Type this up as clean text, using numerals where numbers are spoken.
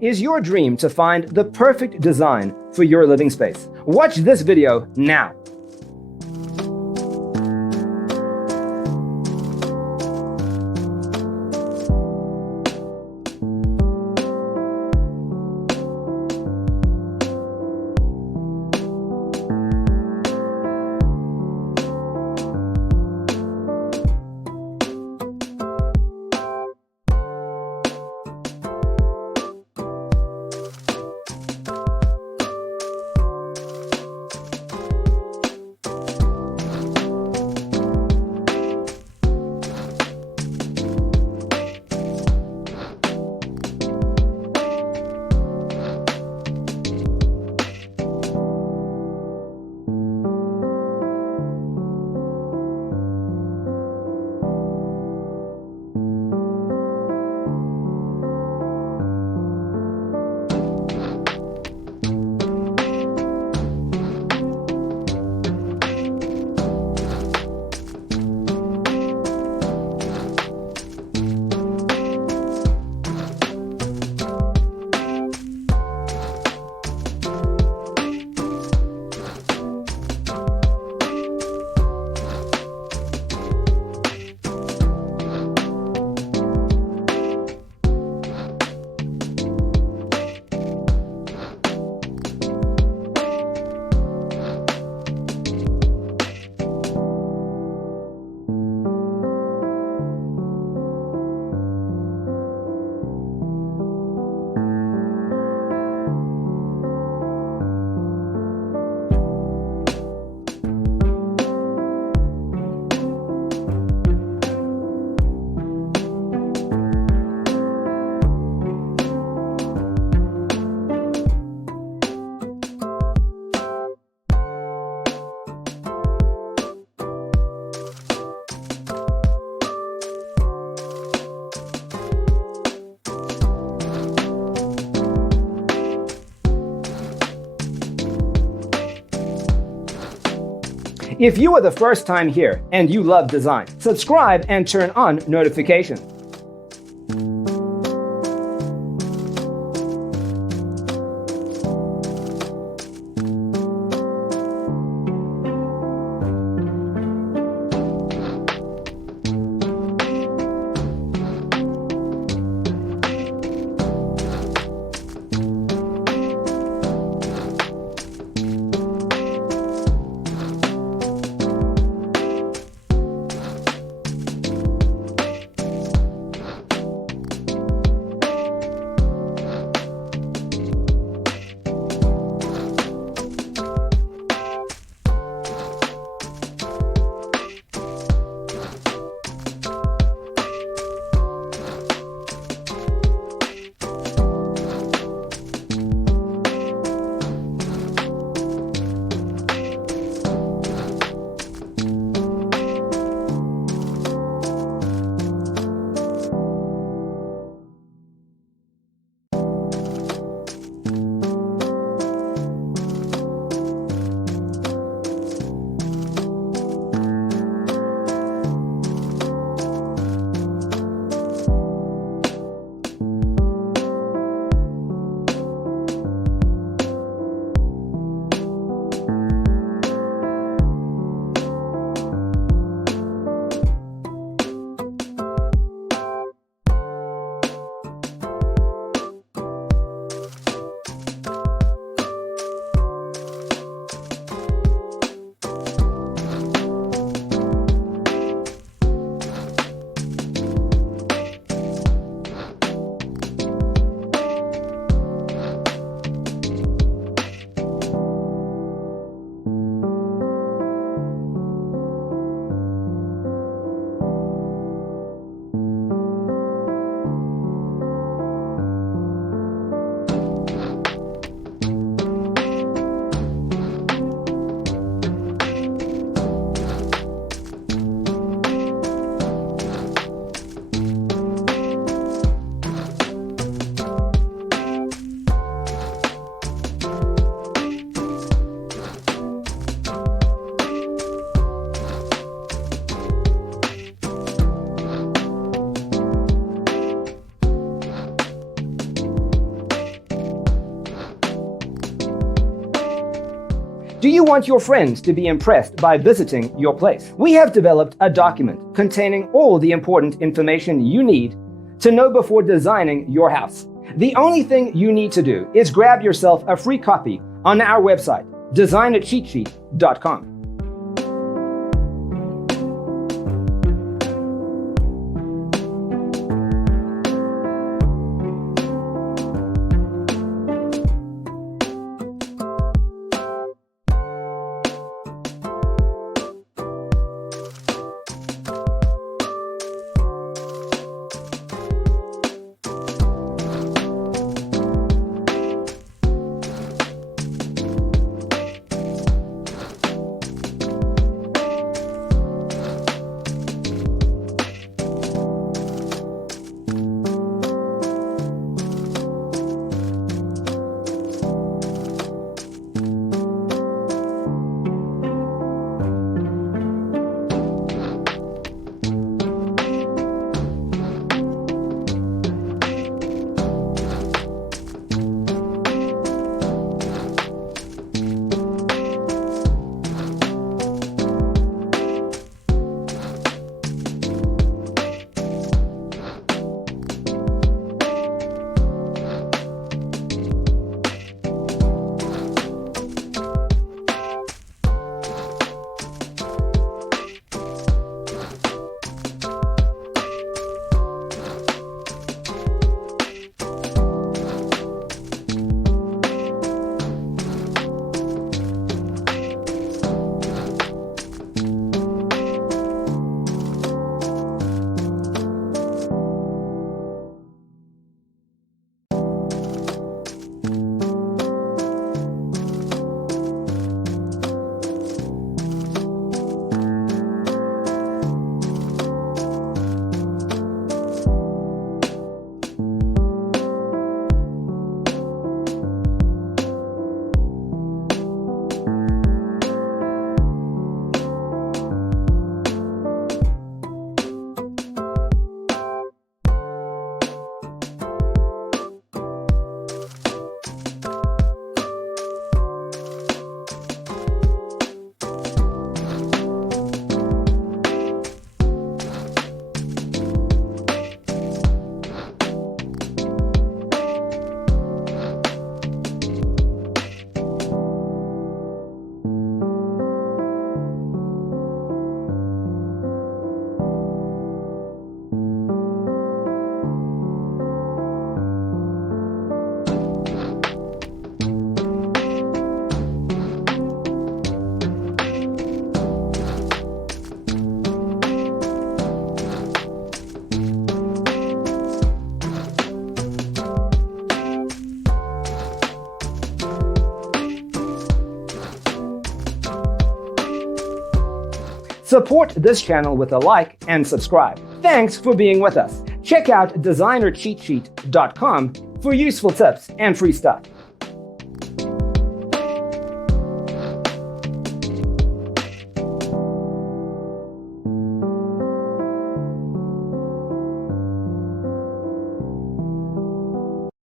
Is your dream to find the perfect design for your living space? Watch this video now. If you are the first time here and you love design, subscribe and turn on notifications. Do you want your friends to be impressed by visiting your place? We have developed a document containing all the important information you need to know before designing your house. The only thing you need to do is grab yourself a free copy on our website, designercheatsheet.com. Support this channel with a like and subscribe. Thanks for being with us. Check out designercheatsheet.com for useful tips and free stuff.